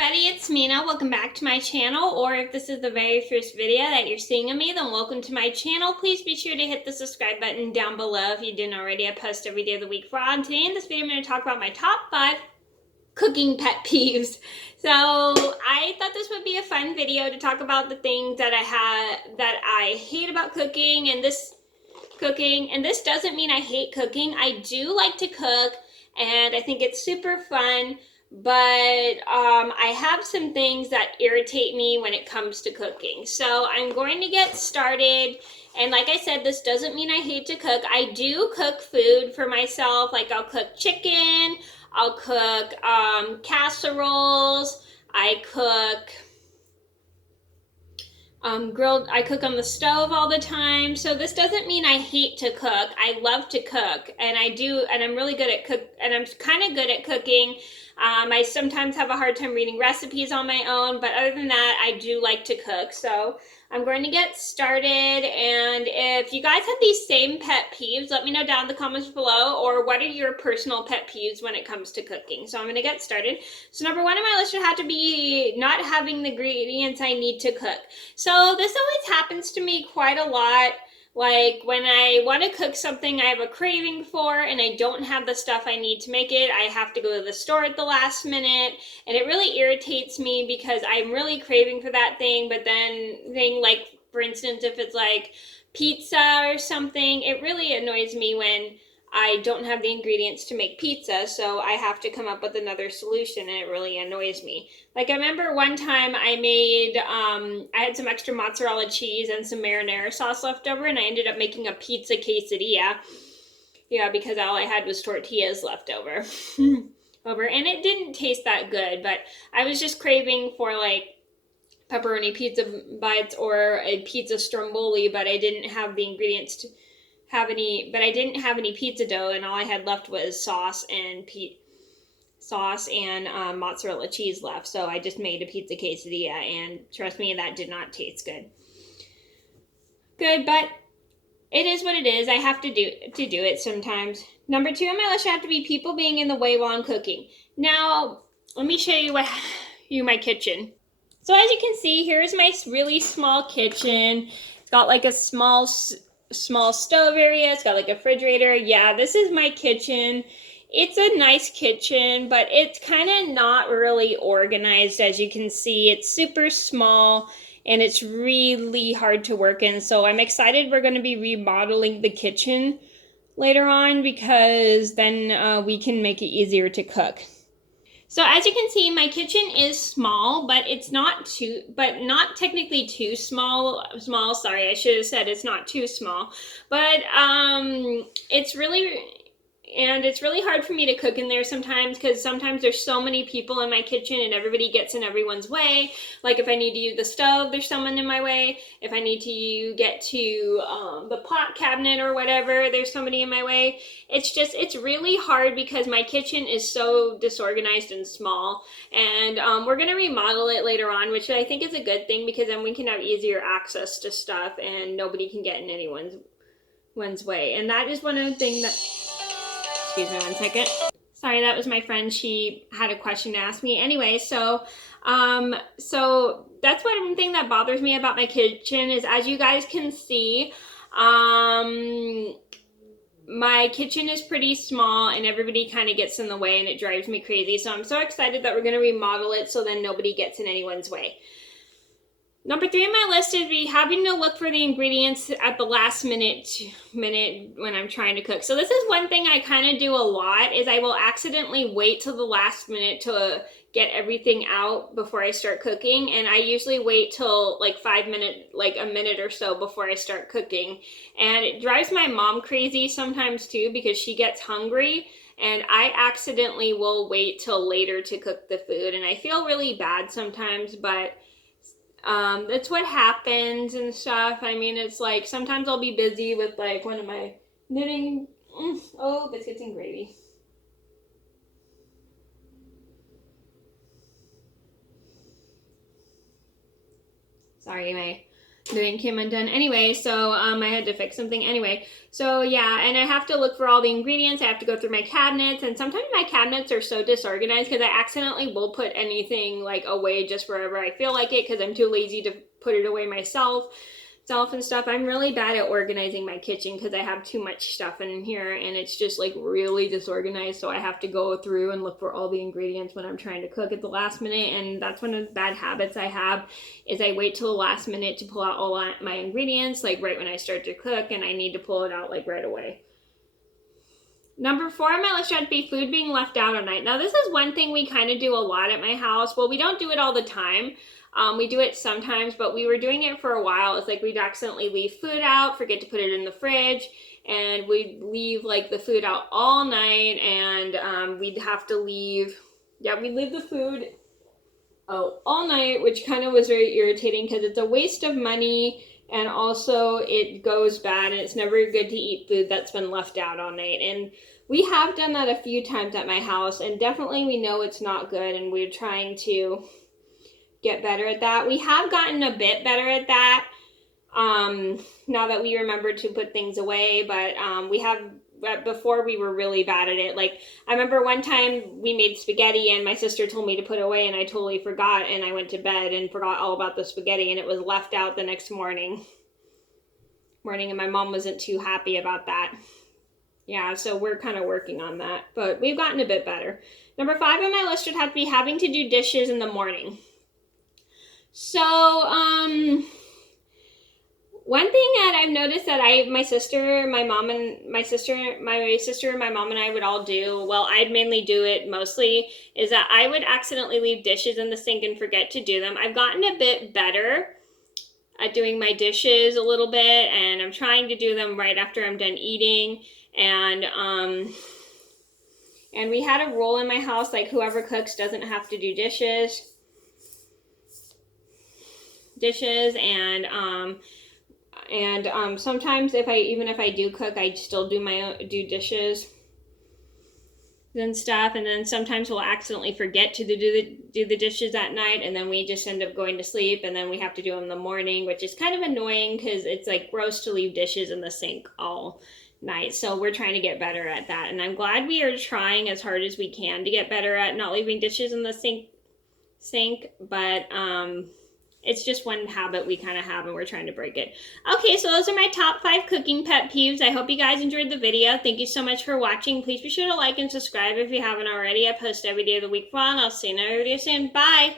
everybody, it's Mena. Welcome back to my channel, or if this is the very first video that you're seeing of me, then welcome to my channel. Please be sure to hit the subscribe button down below if you didn't already. I post every day of the week for on. Today in this video, I'm going to talk about my top 5 cooking pet peeves. So I thought this would be a fun video to talk about the things that I hate about cooking, and this doesn't mean I hate cooking. I do like to cook, and I think it's super fun. But I have some things that irritate me when it comes to cooking. So I'm going to get started. And like I said, this doesn't mean I hate to cook. I do cook food for myself. Like I'll cook chicken, I'll cook casseroles, I cook I cook on the stove all the time. So this doesn't mean I hate to cook. I love to cook, and I'm really good at I'm kind of good at cooking. I sometimes have a hard time reading recipes on my own, but other than that, I do like to cook. So I'm going to get started, and if you guys have these same pet peeves, let me know down in the comments below, or what are your personal pet peeves when it comes to cooking. So I'm going to get started. So number 1 on my list would have to be not having the ingredients I need to cook. So this always happens to me quite a lot. Like when I want to cook something I have a craving for and I don't have the stuff I need to make it, I have to go to the store at the last minute, and it really irritates me because I'm really craving for that thing, but then like for instance, if it's like pizza or something, it really annoys me when I don't have the ingredients to make pizza, so I have to come up with another solution, and it really annoys me. Like I remember one time I made, I had some extra mozzarella cheese and some marinara sauce left over, and I ended up making a pizza quesadilla. Yeah, because all I had was tortillas left over. And it didn't taste that good, but I was just craving for like pepperoni pizza bites or a pizza stromboli, but I didn't have the ingredients to I didn't have any pizza dough, and all I had left was sauce and mozzarella cheese left. So I just made a pizza quesadilla, and trust me, that did not taste good. But it is what it is. I have to do it sometimes. Number 2 on my list would have to be people being in the way while I'm cooking. Now, let me show you my kitchen. So as you can see, here's my really small kitchen. It's got like a small stove area. It's got like a refrigerator. Yeah, this is my kitchen. It's a nice kitchen, but it's kind of not really organized. As you can see, it's super small and it's really hard to work in. So I'm excited we're going to be remodeling the kitchen later on, because then we can make it easier to cook. So as you can see, my kitchen is small, but it's not technically too small. Sorry, I should have said it's not too small. But it's really hard for me to cook in there sometimes, because sometimes there's so many people in my kitchen and everybody gets in everyone's way. Like if I need to use the stove, there's someone in my way. If I need to get to the pot cabinet or whatever, there's somebody in my way. It's really hard because my kitchen is so disorganized and small. And we're going to remodel it later on, which I think is a good thing, because then we can have easier access to stuff and nobody can get in anyone's way. And that is one of the things that... Excuse me 1 second. Sorry, that was my friend. She had a question to ask me. Anyway, so that's one thing that bothers me about my kitchen is, as you guys can see, my kitchen is pretty small and everybody kind of gets in the way, and it drives me crazy. So I'm so excited that we're going to remodel it so then nobody gets in anyone's way. Number 3 on my list is having to look for the ingredients at the last minute when I'm trying to cook. So this is one thing I kind of do a lot, is I will accidentally wait till the last minute to get everything out before I start cooking. And I usually wait till like a minute or so before I start cooking. And it drives my mom crazy sometimes too, because she gets hungry. And I accidentally will wait till later to cook the food. And I feel really bad sometimes, but that's what happens and stuff. I mean, it's like sometimes I'll be busy with like one of my knitting. Oh, biscuits and gravy. Sorry, my The thing came undone anyway, so I had to fix something anyway. So yeah, and I have to look for all the ingredients. I have to go through my cabinets, and sometimes my cabinets are so disorganized because I accidentally will put anything like away just wherever I feel like it because I'm too lazy to put it away myself and stuff. I'm really bad at organizing my kitchen because I have too much stuff in here and it's just like really disorganized. So I have to go through and look for all the ingredients when I'm trying to cook at the last minute. And that's one of the bad habits I have is I wait till the last minute to pull out all my ingredients, like right when I start to cook, and I need to pull it out like right away. Number 4 on my list should be food being left out at night. Now this is one thing we kind of do a lot at my house. Well, we don't do it all the time. We do it sometimes, but we were doing it for a while. It's like we'd accidentally leave food out, forget to put it in the fridge, and we'd leave like the food out all night, and we'd have to leave, we'd leave the food out all night, which kind of was very irritating because it's a waste of money, and also it goes bad, and it's never good to eat food that's been left out all night. And we have done that a few times at my house, and definitely we know it's not good, and we're trying to get better at that. We have gotten a bit better at that now that we remember to put things away, but before we were really bad at it. Like I remember one time we made spaghetti and my sister told me to put it away and I totally forgot, and I went to bed and forgot all about the spaghetti, and it was left out the next morning and my mom wasn't too happy about that. Yeah, so we're kind of working on that, but we've gotten a bit better. Number 5 on my list would have to be having to do dishes in the morning. So, one thing that I've noticed that my sister, my mom and I would all do, well, I'd mainly do it mostly, is that I would accidentally leave dishes in the sink and forget to do them. I've gotten a bit better at doing my dishes a little bit, and I'm trying to do them right after I'm done eating. And we had a rule in my house, like whoever cooks doesn't have to do dishes, and sometimes if I do cook, I still do dishes and stuff, and then sometimes we'll accidentally forget to do the dishes at night, and then we just end up going to sleep, and then we have to do them in the morning, which is kind of annoying because it's like gross to leave dishes in the sink all night. So we're trying to get better at that, and I'm glad we are trying as hard as we can to get better at not leaving dishes in the sink, but it's just one habit we kind of have, and we're trying to break it. Okay, so those are my top 5 cooking pet peeves. I hope you guys enjoyed the video. Thank you so much for watching. Please be sure to like and subscribe if you haven't already. I post every day of the week. I'll see you in another video soon. Bye!